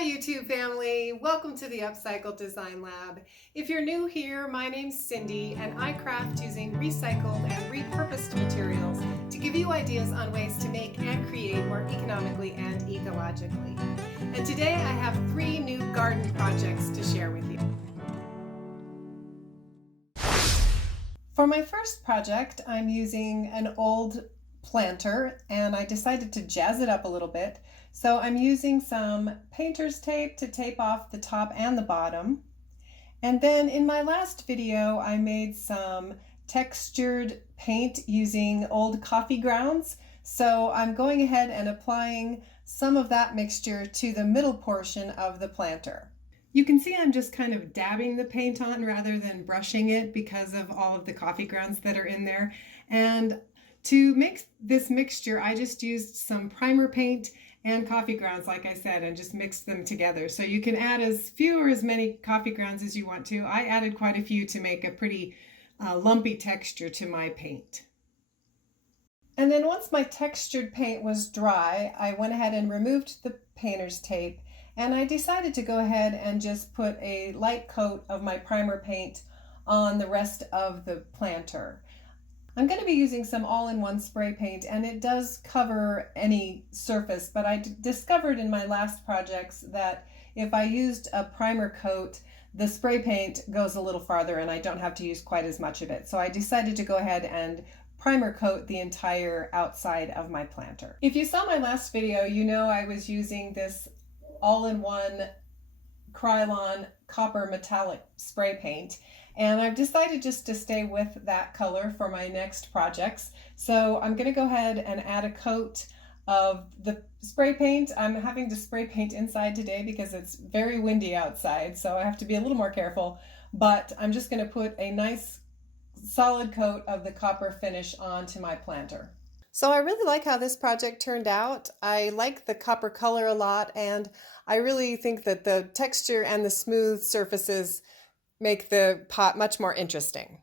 Hi YouTube family, welcome to the Upcycle Design Lab. If you're new here, my name's Cindy and I craft using recycled and repurposed materials to give you ideas on ways to make and create more economically and ecologically. And today I have 3 new garden projects to share with you. For my first project, I'm using an old planter and I decided to jazz it up a little bit. So I'm using some painter's tape to tape off the top and the bottom. And then in my last video, I made some textured paint using old coffee grounds. So I'm going ahead and applying some of that mixture to the middle portion of the planter. You can see I'm just kind of dabbing the paint on rather than brushing it because of all of the coffee grounds that are in there. And to make this mixture, I just used some primer paint and coffee grounds, like I said, and just mixed them together. So you can add as few or as many coffee grounds as you want to. I added quite a few to make a pretty lumpy texture to my paint. And then once my textured paint was dry, I went ahead and removed the painter's tape, and I decided to go ahead and just put a light coat of my primer paint on the rest of the planter. I'm going to be using some all-in-one spray paint, and it does cover any surface, but I discovered in my last projects that if I used a primer coat, the spray paint goes a little farther and I don't have to use quite as much of it. So I decided to go ahead and primer coat the entire outside of my planter. If you saw my last video, you know I was using this all-in-one Krylon copper metallic spray paint, and I've decided just to stay with that color for my next projects. So I'm going to go ahead and add a coat of the spray paint. I'm having to spray paint inside today because it's very windy outside, so I have to be a little more careful, but I'm just going to put a nice solid coat of the copper finish onto my planter. So I really like how this project turned out. I like the copper color a lot, and I really think that the texture and the smooth surfaces make the pot much more interesting.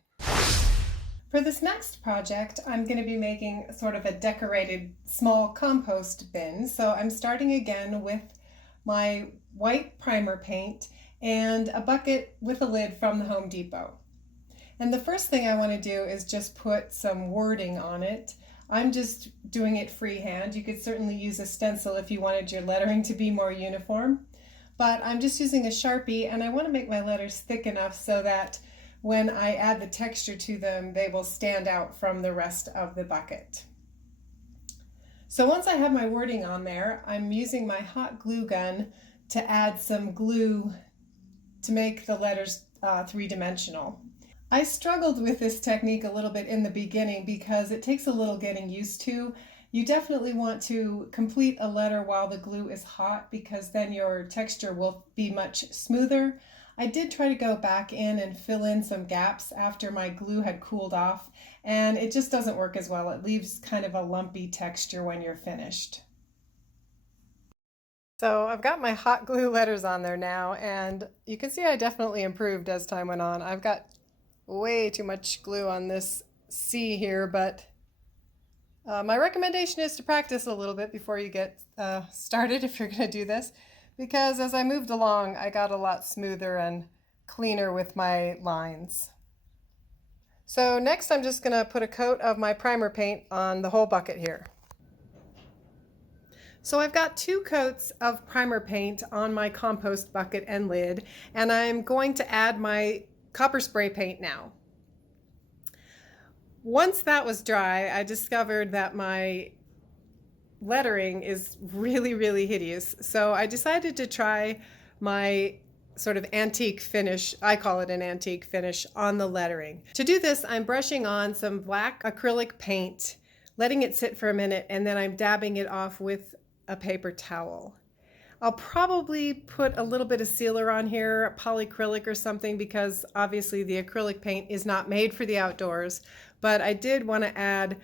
For this next project, I'm going to be making sort of a decorated small compost bin. So I'm starting again with my white primer paint and a bucket with a lid from the Home Depot. And the first thing I want to do is just put some wording on it. I'm just doing it freehand. You could certainly use a stencil if you wanted your lettering to be more uniform. But I'm just using a Sharpie, and I want to make my letters thick enough so that when I add the texture to them, they will stand out from the rest of the bucket. So once I have my wording on there, I'm using my hot glue gun to add some glue to make the letters three-dimensional. I struggled with this technique a little bit in the beginning because it takes a little getting used to. You definitely want to complete a letter while the glue is hot because then your texture will be much smoother. I did try to go back in and fill in some gaps after my glue had cooled off, and it just doesn't work as well. It leaves kind of a lumpy texture when you're finished. So I've got my hot glue letters on there now, and you can see I definitely improved as time went on. I've got way too much glue on this C here, but my recommendation is to practice a little bit before you get started if you're going to do this, because as I moved along, I got a lot smoother and cleaner with my lines. So next I'm just going to put a coat of my primer paint on the whole bucket here. So I've got 2 coats of primer paint on my compost bucket and lid, and I'm going to add my copper spray paint now. Once that was dry, I discovered that my lettering is really hideous. So I decided to try my sort of antique finish, I call it an antique finish, on the lettering. To do this, I'm brushing on some black acrylic paint, letting it sit for a minute, and then I'm dabbing it off with a paper towel. I'll probably put a little bit of sealer on here, polyacrylic or something, because obviously the acrylic paint is not made for the outdoors, but I did want to add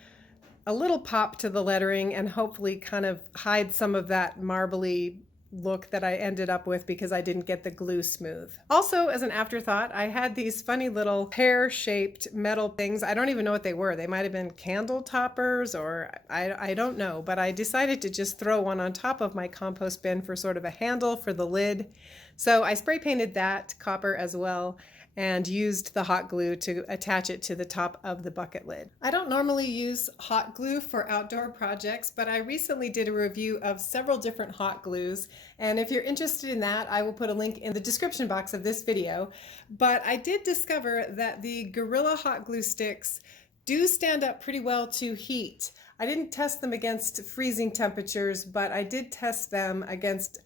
a little pop to the lettering and hopefully kind of hide some of that marbly look that I ended up with because I didn't get the glue smooth. Also, as an afterthought, I had these funny little pear-shaped metal things. I don't even know what they were. They might have been candle toppers, or I don't know, but I decided to just throw one on top of my compost bin for sort of a handle for the lid. So I spray painted that copper as well and used the hot glue to attach it to the top of the bucket lid. I don't normally use hot glue for outdoor projects, but I recently did a review of several different hot glues, and if you're interested in that, I will put a link in the description box of this video. But I did discover that the Gorilla hot glue sticks do stand up pretty well to heat. I didn't test them against freezing temperatures, but I did test them against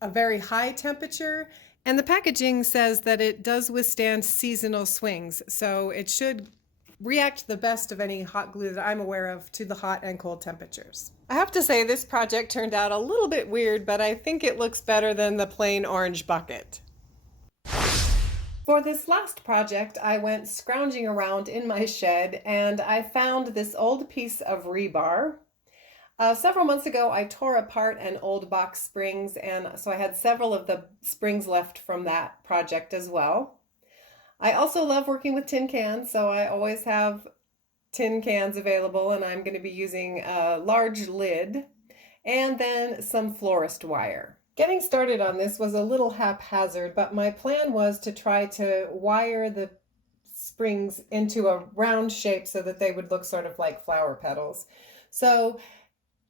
a very high temperature. And the packaging says that it does withstand seasonal swings, so it should react the best of any hot glue that I'm aware of to the hot and cold temperatures. I have to say this project turned out a little bit weird, but I think it looks better than the plain orange bucket. For this last project, I went scrounging around in my shed and I found this old piece of rebar. Several months ago, I tore apart an old box springs, and so I had several of the springs left from that project as well. I also love working with tin cans, so I always have tin cans available, and I'm going to be using a large lid and then some florist wire. Getting started on this was a little haphazard, but my plan was to try to wire the springs into a round shape so that they would look sort of like flower petals. So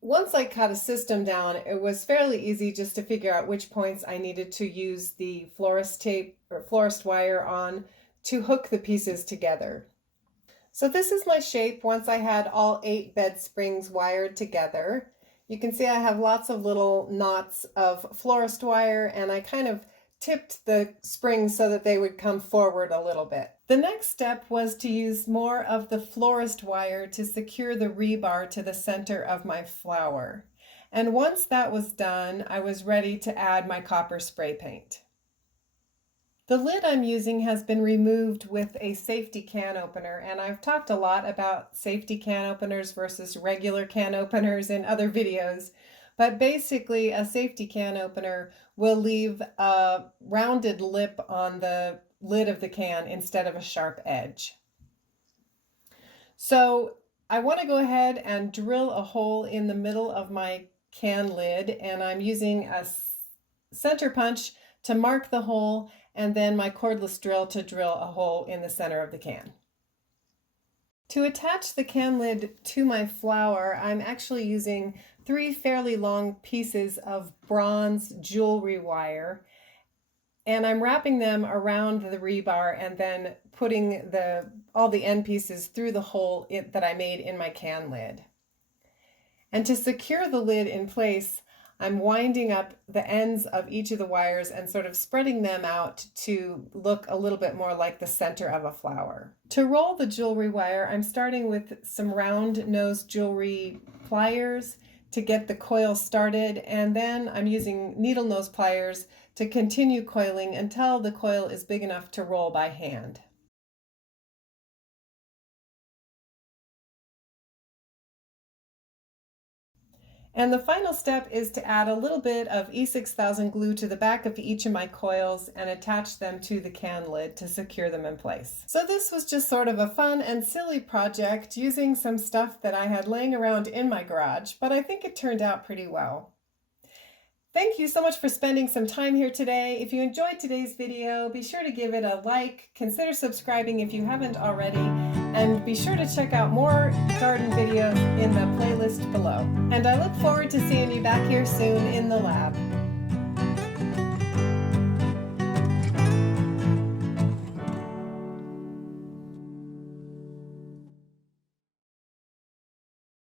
once I got a system down, it was fairly easy just to figure out which points I needed to use the florist tape or florist wire on to hook the pieces together. So this is my shape once I had all 8 bed springs wired together. You can see I have lots of little knots of florist wire, and I kind of tipped the springs so that they would come forward a little bit. The next step was to use more of the florist wire to secure the rebar to the center of my flower. And once that was done, I was ready to add my copper spray paint. The lid I'm using has been removed with a safety can opener, and I've talked a lot about safety can openers versus regular can openers in other videos. But basically, a safety can opener will leave a rounded lip on the lid of the can instead of a sharp edge. So I want to go ahead and drill a hole in the middle of my can lid, and I'm using a center punch to mark the hole, and then my cordless drill to drill a hole in the center of the can. To attach the can lid to my flower, I'm actually using 3 fairly long pieces of bronze jewelry wire, and I'm wrapping them around the rebar and then putting all the end pieces through the hole that I made in my can lid. And to secure the lid in place, I'm winding up the ends of each of the wires and sort of spreading them out to look a little bit more like the center of a flower. To roll the jewelry wire, I'm starting with some round nose jewelry pliers to get the coil started, and then I'm using needle nose pliers to continue coiling until the coil is big enough to roll by hand. And the final step is to add a little bit of E6000 glue to the back of each of my coils and attach them to the can lid to secure them in place. So this was just sort of a fun and silly project using some stuff that I had laying around in my garage, but I think it turned out pretty well. Thank you so much for spending some time here today. If you enjoyed today's video, be sure to give it a like, consider subscribing if you haven't already, and be sure to check out more garden videos in the playlist below. And I look forward to seeing you back here soon in the lab.